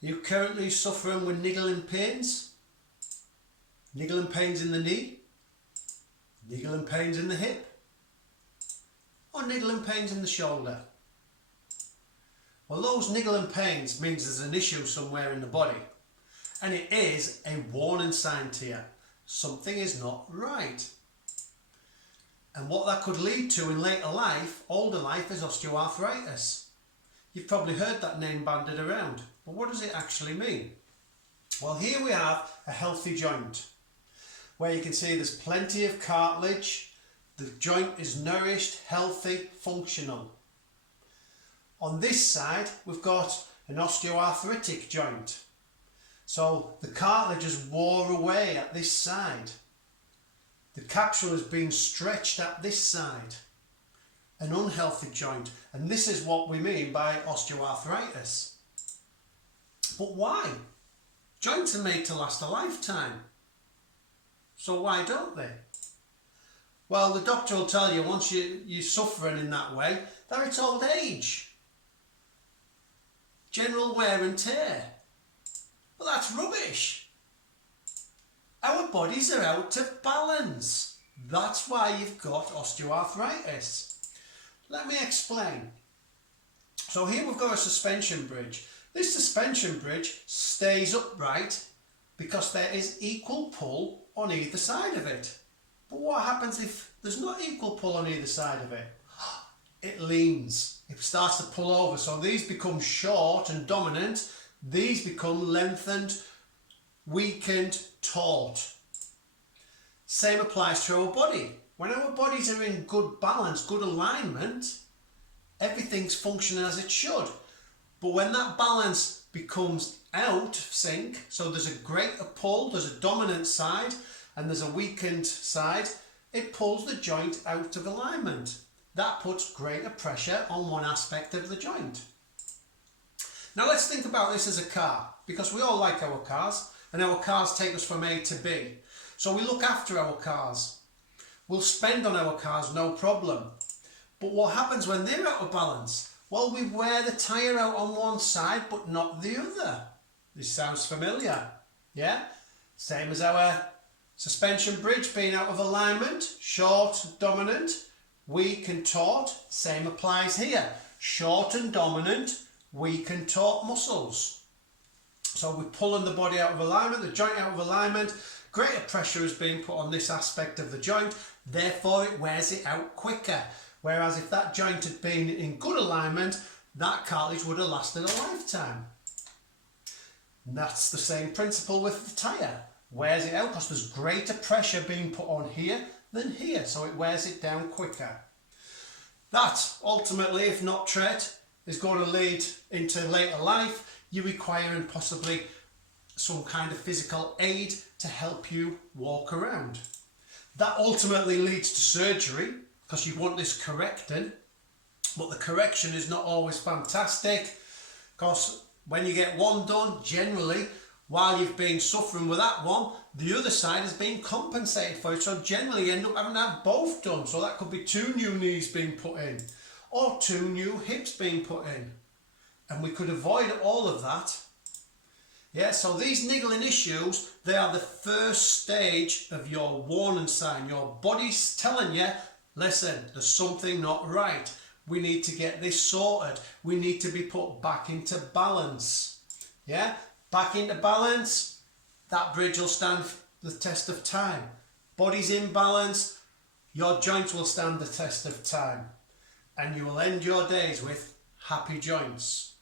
Are you currently suffering with niggling pains? Niggling pains in the knee? Niggling pains in the hip? Or niggling pains in the shoulder? Well, those niggling pains means there's an issue somewhere in the body. And it is a warning sign to you. Something is not right. And what that could lead to in later life, older life, is osteoarthritis. You've probably heard that name bandied around. But what does it actually mean? Well, here we have a healthy joint, where you can see there's plenty of cartilage. The joint is nourished, healthy, functional. On this side, we've got an osteoarthritic joint. So the cartilage has wore away at this side. The capsule has been stretched at this side. An unhealthy joint. And this is what we mean by osteoarthritis. But why? Joints are made to last a lifetime. So why don't they? Well, the doctor will tell you once you're suffering in that way that it's old age. General wear and tear. Well, that's rubbish. Our bodies are out of balance. That's why you've got osteoarthritis. Let me explain. So here we've got a suspension bridge. This suspension bridge stays upright because there is equal pull on either side of it. But what happens if there's not equal pull on either side of it? It leans. It starts to pull over. So these become short and dominant. These become lengthened, weakened, taut. Same applies to our body. When our bodies are in good balance, good alignment, everything's functioning as it should. But when that balance becomes out of sync, so there's a greater pull, there's a dominant side and there's a weakened side, it pulls the joint out of alignment. That puts greater pressure on one aspect of the joint. Now let's think about this as a car, because we all like our cars and our cars take us from A to B. So we look after our cars. We'll spend on our cars, no problem. But what happens when they're out of balance? Well, we wear the tyre out on one side but not the other. This sounds familiar, yeah? Same as our suspension bridge being out of alignment, short, dominant, weak and taut. Same applies here. Short and dominant, weak and taut muscles. So we're pulling the body out of alignment, the joint out of alignment. Greater pressure is being put on this aspect of the joint, therefore it wears it out quicker. Whereas if that joint had been in good alignment, that cartilage would have lasted a lifetime. And that's the same principle with the tyre. Wears it out because there's greater pressure being put on here than here, so it wears it down quicker. That ultimately, if not treated, is going to lead into later life. You requiring possibly some kind of physical aid to help you walk around. That ultimately leads to surgery because you want this corrected, but the correction is not always fantastic because when you get one done, generally, while you've been suffering with that one, the other side has been compensated for it. So generally you end up having to have both done. So that could be 2 new knees being put in or 2 new hips being put in. And we could avoid all of that. Yeah, so these niggling issues, they are the first stage of your warning sign. Your body's telling you, listen, there's something not right. We need to get this sorted. We need to be put back into balance. Yeah, back into balance, that bridge will stand the test of time. Body's in balance, your joints will stand the test of time. And you will end your days with happy joints.